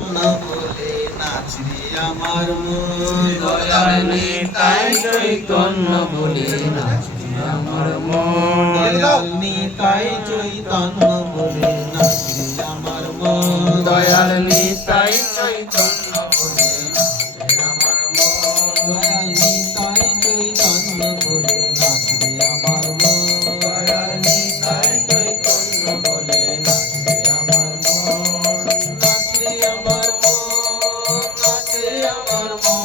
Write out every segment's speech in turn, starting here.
বলে নাচরে আমার মন দয়াল নিতাই চৈতন্য বলে নাচরে আমার মন। দয়াল নিতাই চৈতন্য বলে নাচরে আমার মন দয়াল নিতাই চৈতন্য বলে নাচরে আমার মন। দয়াল নিতাই চৈতন্য বলে নাচরে আমার মন দয়াল নিতাই চৈতন্য বলে নাচরে আমার মন। নাচরে আমার মন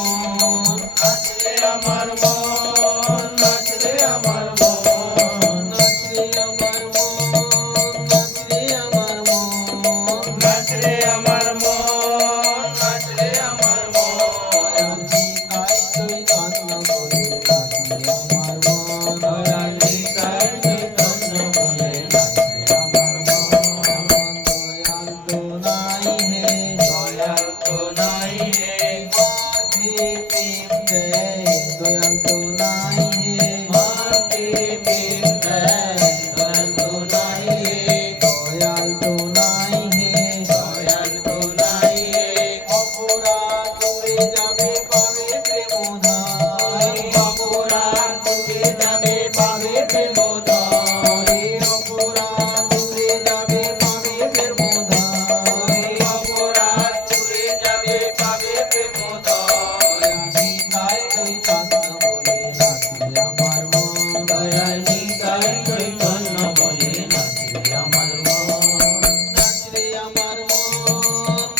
নাচরে আমার মন নাচরে আমার মন নাচরে আমার মন। নাচরে আমার মন নাচরে আমার মন নাচরে আমার মন নাচরে আমার মন। দয়াল নিতাই চৈতন্য বলে নাচরে আমার মন দয়াল নিতাই চৈতন্য বলে নাচরে আমার মন। দয়াল তো নাই হে দয়াল তো নাই হে মাঝে প্রেম দেয় দয়াল তো নাই হে মাটি প্রেম দেয়। দয়াল তো নাই হে দয়াল তো নাই হে দয়াল তো নাই হে। অপরাধ দূরে যাবে পাবে প্রেমধায় অপরাধ দূরে যাবে পাবে প্রেমোদয়। অপরাধ দূরে যাবে পাবে প্রেমধায় অপরাধ দূরে যাবে পাবে প্রেমোদয়। নিতাই চৈতন্য বলে নাচরে আমার মন দয়াল নিতাই চৈতন্য বলে নাচরে আমার মন। নাচরে আমার মন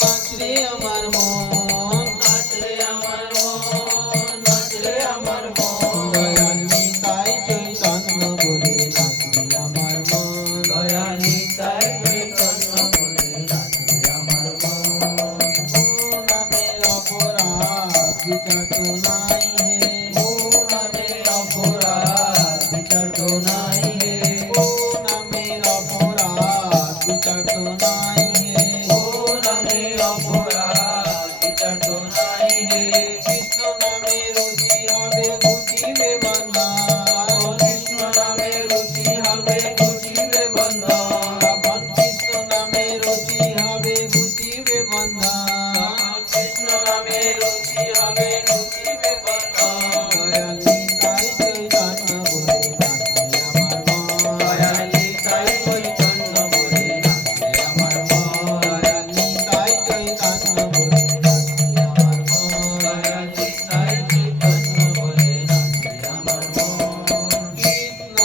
নাচরে আমার মন নাচরে আমার মন নাচরে আমার মন। দয়াল নিতাই চৈতন্য বলে নাচরে আমার মন দয়াল নিতাই চৈতন্য বলে নাচরে আমার মন। ও নামের অপরাধ বিচার তো নাই হে ও নামের অপরাধ বিচার তো নাই হে। ও নামের অপরাধ বিচার তো নাই হে ও নামের অপরাধ বিচার তো নাই হে। কৃষ্ণ নামে রুচি হবে ঘুচিবে বান্ধা ও কৃষ্ণ নামে রুচি হবে ঘুচিবে বন্ধন। তখন কৃষ্ণ নামে রুচি হবে ঘুচিবে বান্ধা কৃষ্ণ নামে রুচি হবে ঘুচিবে বন্ধন। দয়াল নিতাই চৈতন্য বলে নাচরে আমার মন দয়াল নিতাই চৈতন্য বলে নাচরে আমার মন। দয়াল নিতাই চৈতন্য বলে নাচরে আমার মন দয়াল নিতাই চৈতন্য বলে নাচরে আমার মন। কৃষ্ণ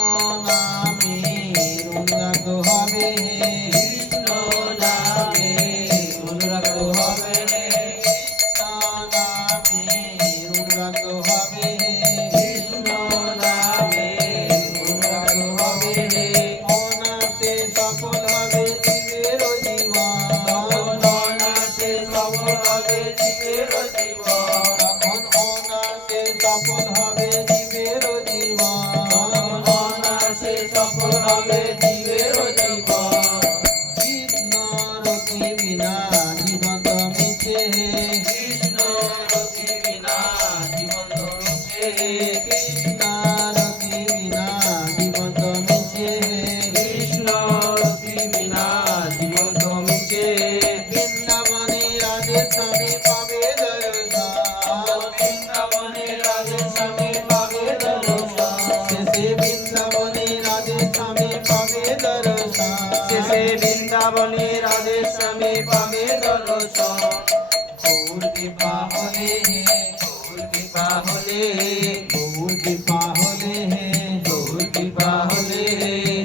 নামে অনুরাগ হবে কৃষ্ণ নামে অনুরাগ হবে রে। কৃষ্ণ নামে অনুরাগ হবে কৃষ্ণ নামে অনুরাগ হবে রে। অনাথে সফল হবে জীবের জীবন তখন অনাথে সফল হবে জীবের জীবন। তখন অনাথে সফল হবে জীবের জীবন তখন অনাথে সফল হবে জীবের জীবন। কৃষ্ণ রতি বিনা জীবন তো মিছে কৃষ্ণ রতি বিনা জীবন ধরছে। কৃষ্ণ রতি বিনা জীবন তো মিছে কৃষ্ণ রতি বিনা জীবন ধরছে। বৃন্দাবনে রাধে স্বামী পাবে দর্শন বৃন্দাবনে রাধে স্বামী পাবে দর্শন। শেষে বৃন্দাবনে রাধে স্বামী পাবে দর্শন শেষে বৃন্দাবনে রাধে স্বামী পাবে দর্শন। গৌর কৃপা হলে গৌর কৃপা হলে গৌর কৃপা হলে গৌর কৃপা হলে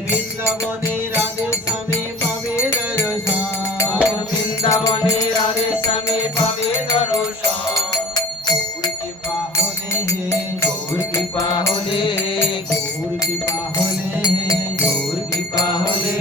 বৃন্দাবনে রাধে স্বামী পাবে দর্শন বৃন্দাবনে রাধে স্বামী পাবে দর্শন। গৌর কৃপা হলে গৌর কৃপা হলে গৌর কৃপা হলে গৌর কৃপা হলে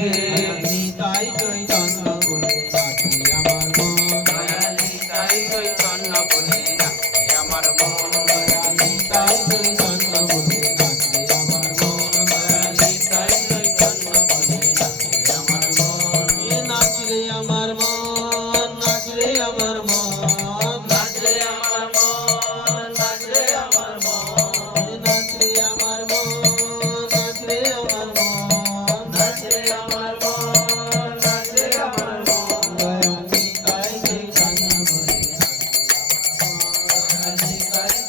নিতাই চৈতন্য বলে নাচে আমার মন দয়াল নিতাই চৈতন্য বলে নাচে আমার মন। দয়াল নিতাই চৈতন্য বলে নাচে আমার মন দয়াল নিতাই চৈতন্য বলে নাচে আমার মন। এ নাচরে আমার মন নাচরে আমার মন নাচরে আমার মন নাচরে আমার মন। এ নাচরে আমার মন নাচরে আমার মন নাচরে আমার মন নাচরে আমার মন। দয়াল নিতাই চৈতন্য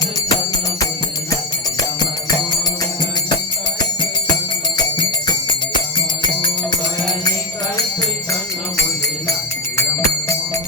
চৈতন্য বলে নাচে আমার মন দয়া নিতাই চৈতন্য বলে নাচে আমার মন